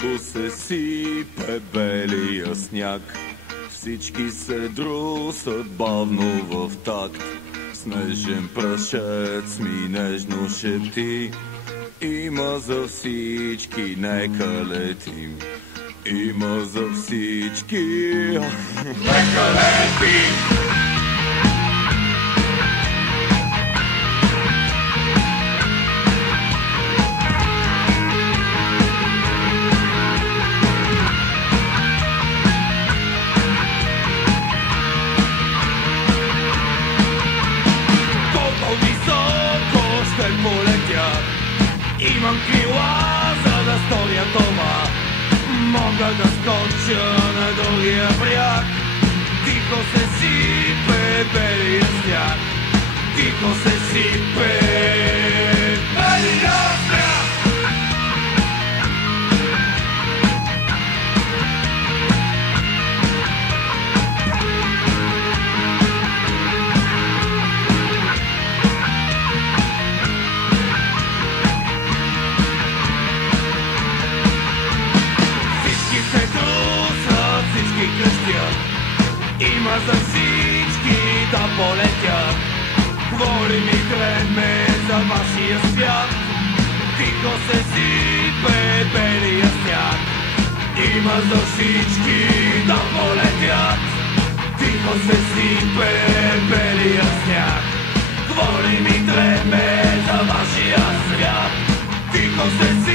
Тихо се сипе белия сняг, всички се друсат бавно в такт. Снежен прашец ми нежно шепти: има за всички, нека летим. Има за всички, нека летим. Имам крила, за да сторя това. Мога да скоча на другия бряг. Тихо се сипе белия сняг. Тихо се сипе белия сняг. Има за всички да полетят. Говори ми време за вашия свят. Тихо се сипе белия сняг. Има за всички да полетят. Тихо се сипе белия сняг. Говори ми време за вашия свят. Тихо се